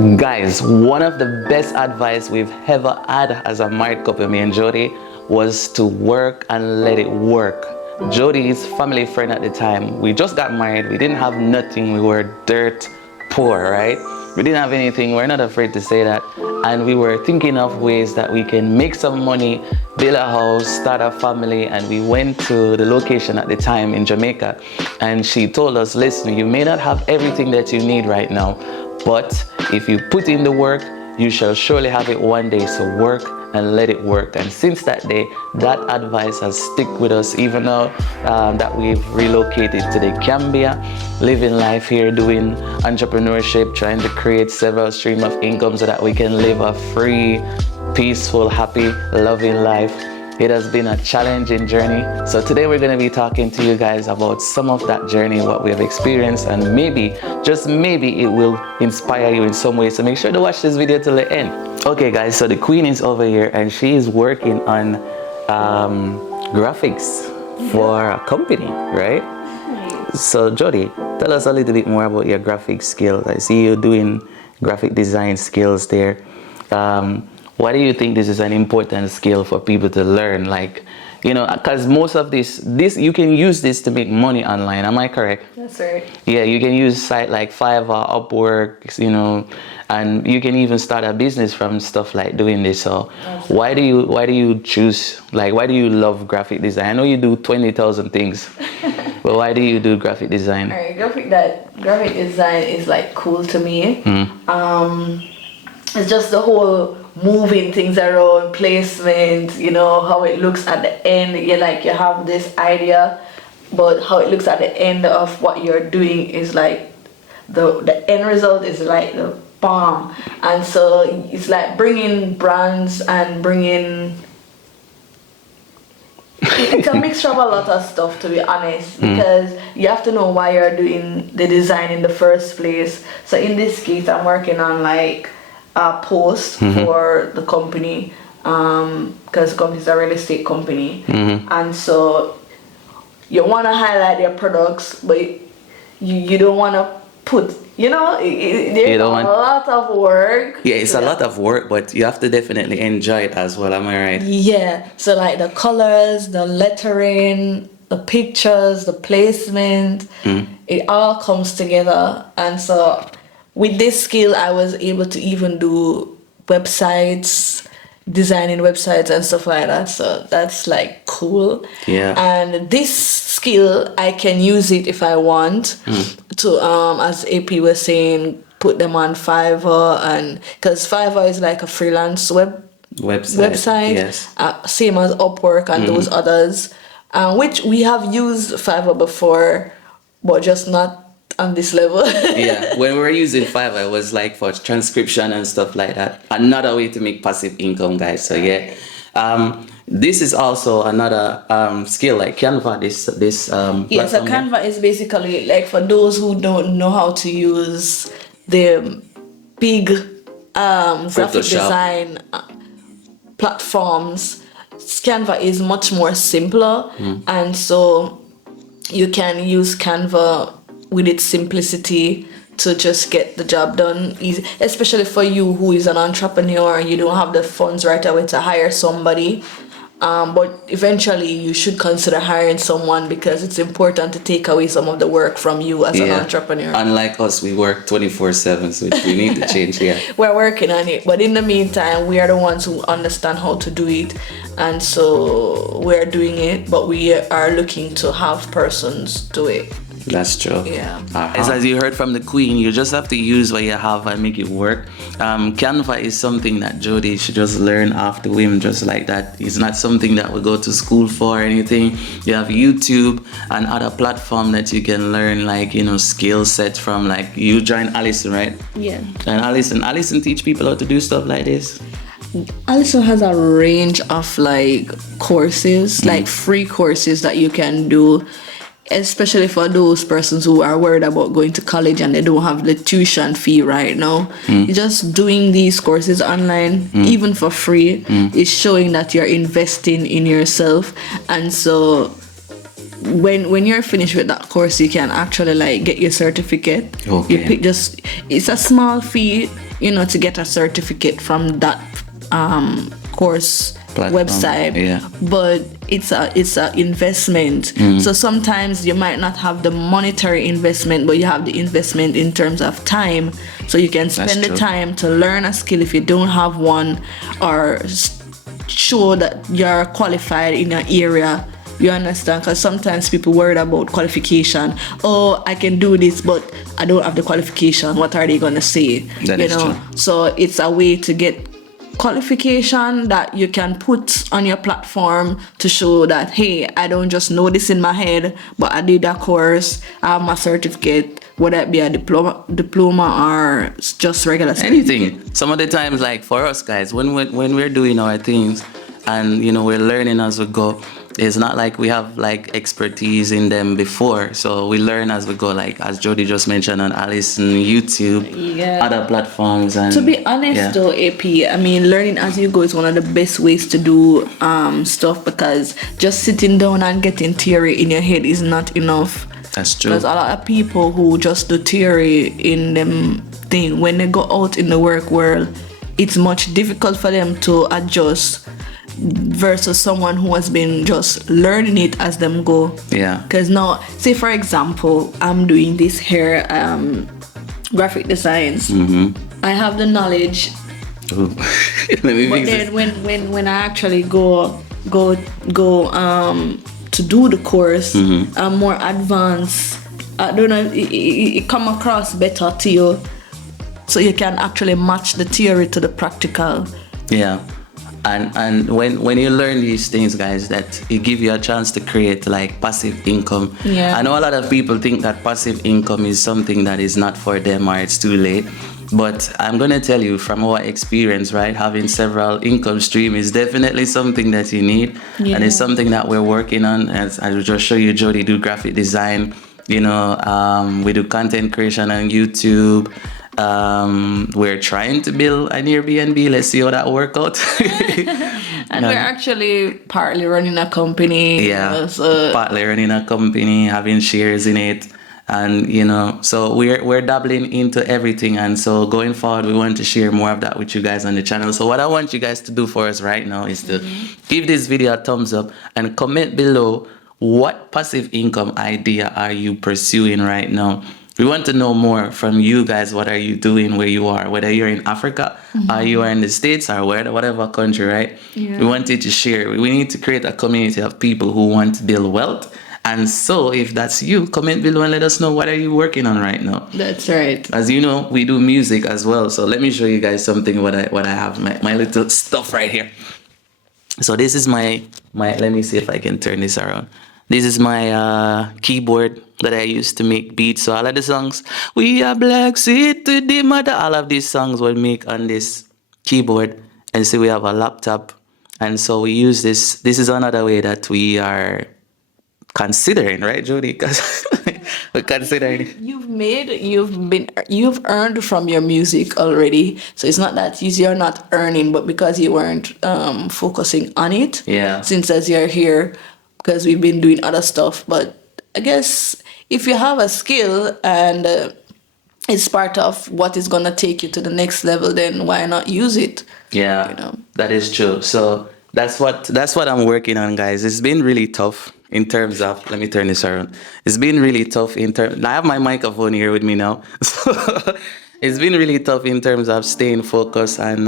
Guys, one of the best advice we've ever had as a married couple, me and Jody, was to work and let it work. Jody's family friend at the time, we just got married, we didn't have nothing, we were dirt poor, right? We didn't have anything, we're not afraid to say that. And we were thinking of ways that we can make some money, build a house, start a family, and we went to the location at the time in Jamaica. And she told us, listen, you may not have everything that you need right now, but if you put in the work, you shall surely have it one day. So work and let it work. And since that day, that advice has stuck with us, even now that we've relocated to the Gambia, living life here, doing entrepreneurship, trying to create several streams of income so that we can live a free, peaceful, happy, loving life. It has been a challenging journey. So today we're going to be talking to you guys about some of that journey, what we have experienced, and maybe, just maybe, it will inspire you in some way. So make sure to watch this video till the end. Okay guys, so the queen is over here and she is working on graphics for a company, right? So Jody, tell us a little bit more about your graphic skills. I see you doing graphic design skills there. Why do you think this is an important skill for people to learn? Like, you know, because most of this you can use this to make money online. Am I correct? That's right. Yeah, you can use site like Fiverr, Upwork, you know, and you can even start a business from stuff like doing this. So why do you choose, like, why do you love graphic design? I know you do 20,000 things, but why do you do graphic design? All right, graphic design is like cool to me. It's just the whole moving things around, placement, you know, how it looks at the end. You have this idea, but how it looks at the end of what you're doing is like the end result is like the bomb. And so it's like bringing brands and bringing it's a mixture of a lot of stuff, to be honest, because you have to know why you're doing the design in the first place. So in this case, I'm working on like a post for the company, because the company is a real estate company, and so you want to highlight their products, but you don't want to put, you know, there's a lot of work. Yeah, it's a lot of work, but you have to definitely enjoy it as well. Am I right? Yeah. So like the colors, the lettering, the pictures, the placement, it all comes together. And so with this skill, I was able to even do websites, designing websites and stuff like that. So that's like cool. Yeah. And this skill, I can use it if I want to, as AP was saying, put them on Fiverr, and because Fiverr is like a freelance website. Yes. Same as Upwork and those others, which we have used Fiverr before, but just not on this level. Yeah, when we were using Fiverr, it was like for transcription and stuff like that. Another way to make passive income, guys. So yeah, this is also another skill like Canva. This yeah, so Canva is basically like for those who don't know how to use the big graphic design platforms. Canva is much more simpler, and so you can use Canva with its simplicity to just get the job done easy, especially for you who is an entrepreneur and you don't have the funds right away to hire somebody. But eventually you should consider hiring someone, because it's important to take away some of the work from you as an entrepreneur. Unlike us, we work 24/7, so we need to change. Yeah, we're working on it, but in the meantime, we are the ones who understand how to do it, and so we're doing it, but we are looking to have persons do it. That's true. Yeah. As you heard from the queen, you just have to use what you have and make it work. Canva is something that Jody should just learn off the whim, just like that. It's not something that we go to school for or anything. You have YouTube and other platform that you can learn, like, you know, skill sets from. Like you join Allison, right? Yeah. And Allison teach people how to do stuff like this. Allison has a range of like courses, like free courses that you can do, especially for those persons who are worried about going to college and they don't have the tuition fee right now. Just doing these courses online, even for free, is showing that you're investing in yourself. And so when you're finished with that course, you can actually like get your certificate. Okay. You pick it's a small fee. to get a certificate from that course Platform, website. yeah. But it's a investment. So sometimes you might not have the monetary investment, but you have the investment in terms of time. So you can spend the true. time to learn a skill if you don't have one, or show that you're qualified in an area. You understand? Because sometimes people worried about qualification. Oh, I can do this, but I don't have the qualification. What are they gonna say? That is true. So it's a way to get qualification that you can put on your platform to show that, hey, I don't just know this in my head, but I did a course, I have my certificate, whether it be a diploma or just regular certificate. Anything. Some of the times, like for us guys, when we're doing our things and we're learning as we go, it's not like we have like expertise in them before, so we learn as we go, like as Jody just mentioned, on Alice and YouTube, other platforms. And to be honest though, AP, I mean, learning as you go is one of the best ways to do stuff, because just sitting down and getting theory in your head is not enough. That's true. There's a lot of people who just do theory in them thing. When they go out in the work world, it's much difficult for them to adjust versus someone who has been just learning it as them go. Yeah. Because now, say for example, I'm doing this here, graphic designs. I have the knowledge. Ooh. Let me But fix then this. when I actually go to do the course, I'm more advanced. I don't know, it come across better to you, so you can actually match the theory to the practical. Yeah. And when you learn these things, guys, that it give you a chance to create like passive income. Yeah. I know a lot of people think that passive income is something that is not for them or it's too late. But I'm gonna tell you from our experience, right? Having several income stream is definitely something that you need, and it's something that we're working on. As I will just show you, Jody do graphic design. We do content creation on YouTube. We're trying to build an Airbnb. Let's see how that works out. And we're actually partly running a company. Yeah, So partly running a company, having shares in it, and so we're dabbling into everything. And so going forward, we want to share more of that with you guys on the channel. So what I want you guys to do for us right now is to give this video a thumbs up and comment below, what passive income idea are you pursuing right now? We want to know more from you guys. What are you doing where you are? Whether you're in Africa, or you are in the States, or whatever country, right? Yeah. We want you to share. We need to create a community of people who want to build wealth. And so if that's you, comment below and let us know, what are you working on right now? that's right. As you know, we do music as well. So let me show you guys something, what I have, my little stuff right here. So this is my let me see if I can turn this around. This is my keyboard that I used to make beats. So all of the songs, we are black, sit to the mother, all of these songs will make on this keyboard. And so we have a laptop. And so we use this. This is another way that we are considering, right, Jody? Because we're considering. You've earned from your music already, so it's not that you're not earning, but because you weren't focusing on it. Yeah. Since as you're here, because we've been doing other stuff. But I guess if you have a skill and it's part of what is gonna take you to the next level, then why not use it? Yeah, that is true. So that's what I'm working on, guys. It's been really tough in terms of, let me turn this around. It's been really tough in terms, I have my microphone here with me now. So it's been really tough in terms of staying focused and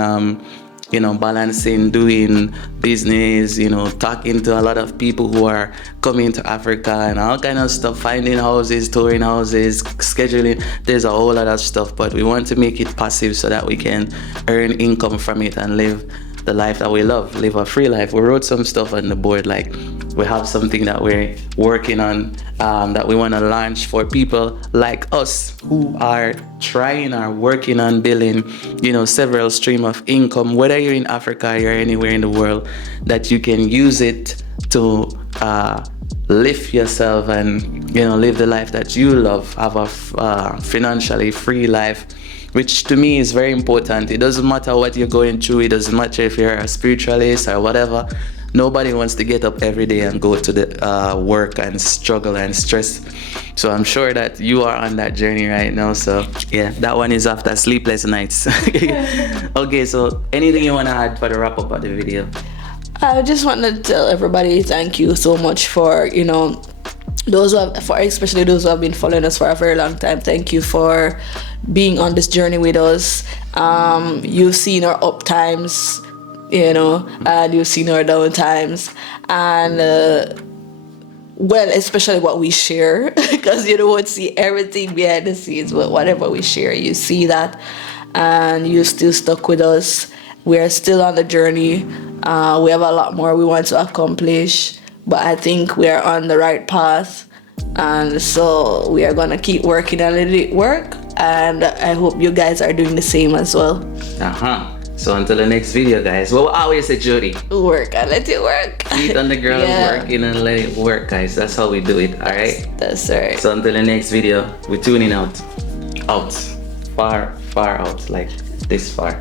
balancing doing business, talking to a lot of people who are coming to Africa and all kind of stuff, finding houses, touring houses, scheduling. There's a whole lot of stuff, but we want to make it passive so that we can earn income from it and live the life that we love, live a free life. We wrote some stuff on the board, like we have something that we're working on that we want to launch for people like us who are trying or working on building, several stream of income, whether you're in Africa or you're anywhere in the world, that you can use it to lift yourself and, live the life that you love, have a financially free life, which to me is very important. It doesn't matter what you're going through. It doesn't matter if you're a spiritualist or whatever. Nobody wants to get up every day and go to the work and struggle and stress. So I'm sure that you are on that journey right now. So yeah, that one is after sleepless nights. Okay, so anything you want to add for the wrap up of the video? I just want to tell everybody thank you so much for, you know, those who have, for especially those who have been following us for a very long time. Thank you for being on this journey with us. You've seen our up times, you know, and you've seen our down times, and well, especially what we share, because you don't see everything behind the scenes, but whatever we share, you see that, and you still stuck with us. We are still on the journey. We have a lot more we want to accomplish, but I think we are on the right path, and so we are gonna keep working and let it work, and I hope you guys are doing the same as well. So until the next video, guys. Well, I always say, Jody, Work and let it work. feet on the ground, Yeah. working and let it work, guys. That's how we do it, all right? That's right. So until the next video, we're tuning out. Far out, like this far.